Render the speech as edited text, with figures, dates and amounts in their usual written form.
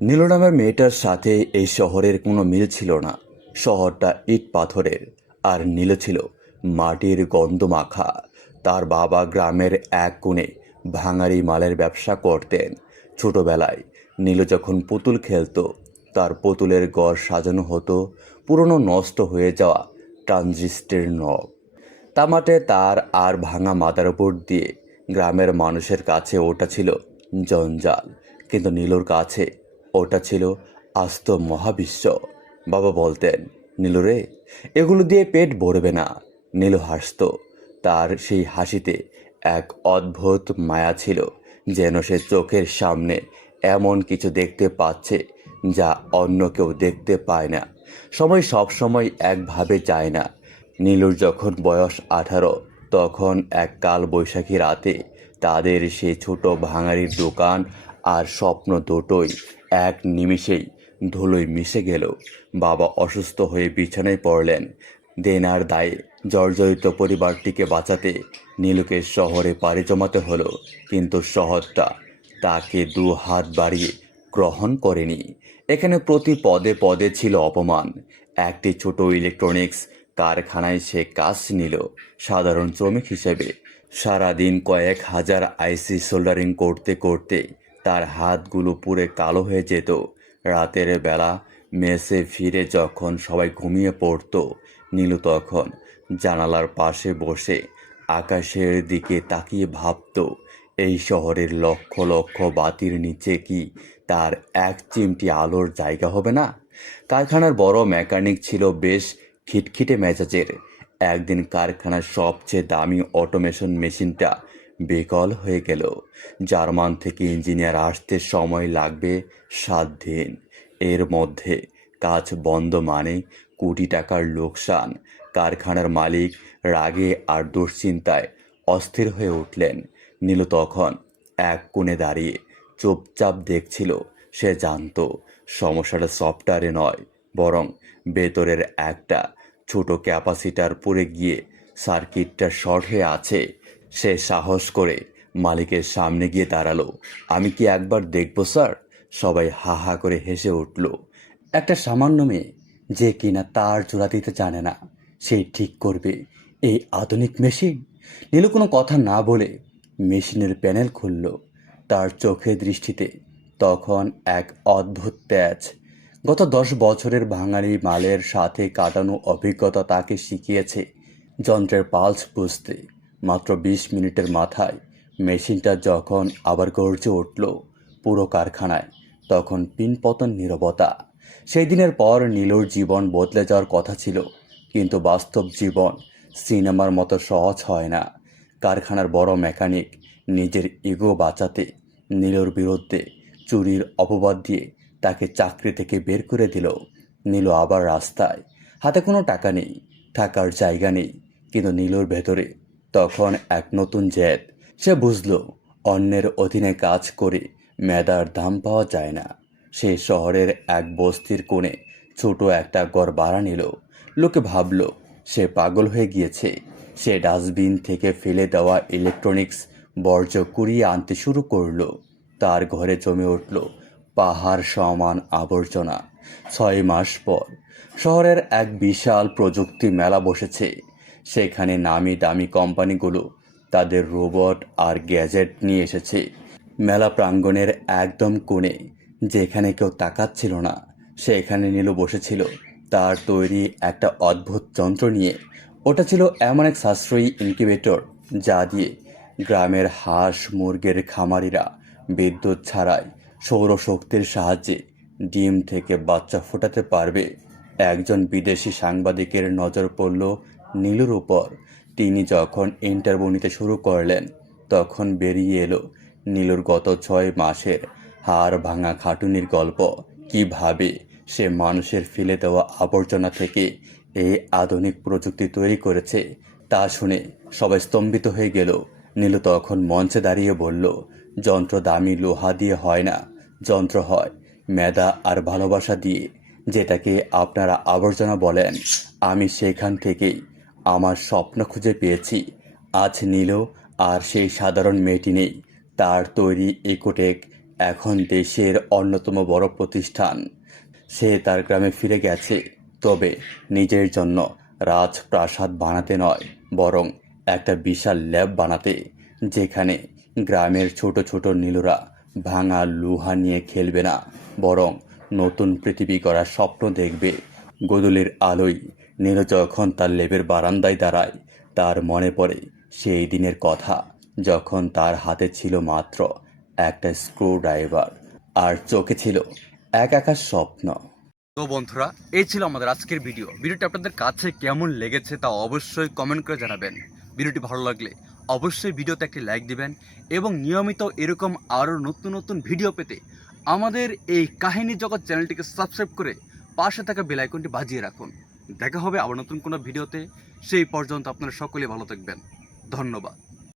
নীলু নামের মেয়েটার সাথে এই শহরের কোনো মিল ছিল না। শহরটা ইট পাথরের, আর নীলু ছিল মাটির গন্ধ মাখা। তার বাবা গ্রামের এক কোণে ভাঙাড়ি মালের ব্যবসা করতেন। ছোটবেলায় নীলু যখন পুতুল খেলতো, তার পুতুলের ঘর সাজানো হতো পুরনো নষ্ট হয়ে যাওয়া ট্রানজিস্টের নব। তামাটে তার আর ভাঙা মাথার উপর দিয়ে গ্রামের মানুষের কাছে ওটা ছিল জঞ্জাল, কিন্তু নীলুর কাছে ওটা ছিল আস্ত মহাবিশ্ব। বাবা বলতেন, নীলু রে, এগুলো দিয়ে পেট ভরবে না। নীলু হাসতো। তার সেই হাসিতে এক অদ্ভুত মায়া ছিল, যেন সে চোখের সামনে এমন কিছু দেখতে পাচ্ছে যা অন্য কেউ দেখতে পায় না। সময় সব সময় একভাবে যায় না। নীলুর যখন বয়স 18, তখন এক কাল বৈশাখী রাতে তাদের সেই ছোট ভাঙাড়ির দোকান আর স্বপ্ন দুটোই এক নিমিষেই ধুলোয় মিশে গেল। বাবা অসুস্থ হয়ে বিছানায় পড়লেন। দেনার দায়ে জর্জরিত পরিবারটিকে বাঁচাতে নীলুকে শহরে পাড়ি জমাতে হলো, কিন্তু শহরটা তাকে দু হাত বাড়িয়ে গ্রহণ করেনি। এখানে প্রতি পদে পদে ছিল অপমান। একটি ছোট ইলেকট্রনিক্স কারখানায় সে কাজ নিল সাধারণ শ্রমিক হিসেবে। সারাদিন কয়েক হাজার আইসি সোল্ডারিং করতে করতে তার হাতগুলো পুড়ে কালো হয়ে যেত। রাতের বেলা মেসে ফিরে যখন সবাই ঘুমিয়ে পড়ত, নীলু তখন জানালার পাশে বসে আকাশের দিকে তাকিয়ে ভাবত, এই শহরের লক্ষ লক্ষ বাতির নিচে কি তার এক চিমটি আলোর জায়গা হবে না? কারখানার বড় মেকানিক ছিল বেশ খিটখিটে মেজাজের। একদিন কারখানার সবচেয়ে দামি অটোমেশন মেশিনটা বেকল হয়ে গেল। জার্মান থেকে ইঞ্জিনিয়ার আসতে সময় লাগবে 7 দিন। এর মধ্যে কাজ বন্ধ মানে কোটি টাকার লোকসান। কারখানার মালিক রাগে আর দুশ্চিন্তায় অস্থির হয়ে উঠলেন। নীলু তখন এক কোণে দাঁড়িয়ে চুপচাপ দেখছিল। সে জানতো সমস্যাটা সফটওয়্যারে নয়, বরং ভেতরের একটা ছোট ক্যাপাসিটার পড়ে গিয়ে সার্কিটটা শর্ট হয়ে আছে। সে সাহস করে মালিকের সামনে গিয়ে দাঁড়ালো। আমি কি একবার দেখবো স্যার? সবাই হা হা করে হেসে উঠল। একটা সামান্য মেয়ে যে কিনা তার জোড়া দিতে জানে না, সেই ঠিক করবে এই আধুনিক মেশিন? নীলু কোনো কথা না বলে মেশিনের প্যানেল খুলল। তার চোখের দৃষ্টিতে তখন এক অদ্ভুত তেজ। গত 10 বছরের বাঙালি মালের সাথে কাটানো অভিজ্ঞতা তাকে শিখিয়েছে যন্ত্রের পালস বুঝতে। মাত্র 20 মিনিটের মাথায় মেশিনটা যখন আবার গর্জে উঠল পুরো কারখানায়, তখন পিনপতন নীরবতা। সেই দিনের পর নীলুর জীবন বদলে যাওয়ার কথা ছিল, কিন্তু বাস্তব জীবন সিনেমার মতো সহজ হয় না। কারখানার বড় মেকানিক নিজের ইগো বাঁচাতে নীলুর বিরুদ্ধে চুরির অপবাদ দিয়ে তাকে চাকরি থেকে বের করে দিল। নীলু আবার রাস্তায়। হাতে কোনো টাকা নেই, থাকার জায়গা নেই, কিন্তু নীলুর ভেতরে তখন এক নতুন জেদ। সে বুঝল অন্যের অধীনে কাজ করে মেধার দাম পাওয়া যায় না। সে শহরের এক বস্তির কোণে ছোট একটা ঘর ভাড়া নিল। লোকে ভাবল সে পাগল হয়ে গিয়েছে। সে ডাস্টবিন থেকে ফেলে দেওয়া ইলেকট্রনিক্স বর্জ্য কুড়িয়ে আনতে শুরু করলো। তার ঘরে জমে উঠল পাহাড় সমান আবর্জনা। 6 মাস পর শহরের এক বিশাল প্রযুক্তি মেলা বসেছে। সেখানে নামি দামি কোম্পানিগুলো তাদের রোবট আর গ্যাজেট নিয়ে এসেছে। মেলা প্রাঙ্গণের একদম কোণে, যেখানে কেউ তাকাচ্ছিল না, সেখানে নীলু বসেছিল তার তৈরি একটা অদ্ভুত যন্ত্র নিয়ে। ওটা ছিল এমন এক সাশ্রয়ী ইনকিউবেটর যা দিয়ে গ্রামের হাঁস মুরগির খামারিরা বিদ্যুৎ ছাড়াই সৌরশক্তির সাহায্যে ডিম থেকে বাচ্চা ফোটাতে পারবে। একজন বিদেশি সাংবাদিকের নজর পড়ল নীলুর উপর। তিনি যখন ইন্টারভিউ নিতে শুরু করলেন, তখন বেরিয়ে এলো নীলুর গত 6 মাসের হাড় ভাঙা খাটুনির গল্প। কিভাবে সে মানুষের ফেলে দেওয়া আবর্জনা থেকে এই আধুনিক প্রযুক্তি তৈরি করেছে, তা শুনে সবাই স্তম্ভিত হয়ে গেল। নীলু তখন মঞ্চে দাঁড়িয়ে বলল, যন্ত্র দামি লোহা দিয়ে হয় না, যন্ত্র হয় মেধা আর ভালোবাসা দিয়ে, যেটাকে আপনারা আবর্জনা বলেন। আমি সেখান থেকেই আমার স্বপ্ন খুঁজে পেয়েছি। আজ নীলু আর সেই সাধারণ মেয়েটি নেই। তার তৈরি ইকোটেক এখন দেশের অন্যতম বড় প্রতিষ্ঠান। সে তার গ্রামে ফিরে গেছে, তবে নিজের জন্য রাজপ্রাসাদ বানাতে নয়, বরং একটা বিশাল ল্যাব বানাতে, যেখানে গ্রামের ছোট ছোট নীলুরা ভাঙা লোহা নিয়ে খেলবে না, বরং নতুন পৃথিবী গড়ার স্বপ্ন দেখবে। গোধূলির আলোয় নীলু যখন তার ল্যাবের বারান্দায় দাঁড়ায়, তার মনে পড়ে সেই দিনের কথা, যখন তার হাতে ছিল মাত্র একটা স্ক্রুড্রাইভার আর চোখে ছিল একা স্বপ্ন। তো বন্ধুরা, এই ছিল আমাদের আজকের ভিডিওটি আপনাদের কাছে কেমন লেগেছে তা অবশ্যই কমেন্ট করে জানাবেন। ভিডিওটি ভালো লাগলে অবশ্যই ভিডিওতে একটি লাইক দিবেন এবং নিয়মিত এরকম আরও নতুন নতুন ভিডিও পেতে আমাদের এই কাহিনী জগৎ চ্যানেলটিকে সাবস্ক্রাইব করে পাশে থাকা বেল আইকনটি বাজিয়ে রাখুন। দেখা হবে আবার নতুন কোনো ভিডিওতে। সেই পর্যন্ত আপনারা সকলে ভালো থাকবেন। ধন্যবাদ।